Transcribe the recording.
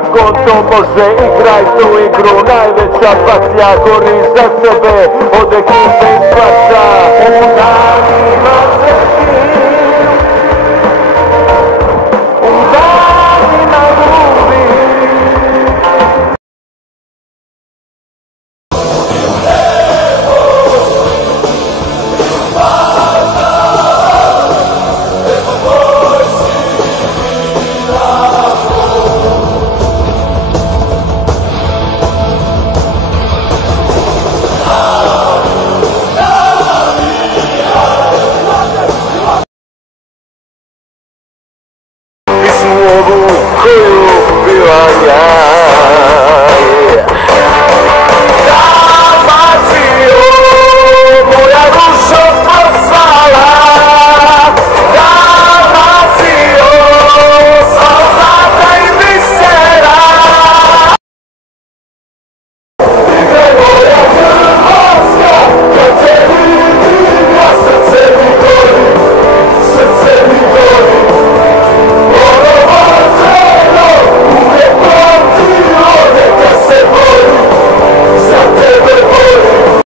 konto može, igraj tu igru, najveća pasija gori za tebe, od ekipe iz Sparta. U danima sretnih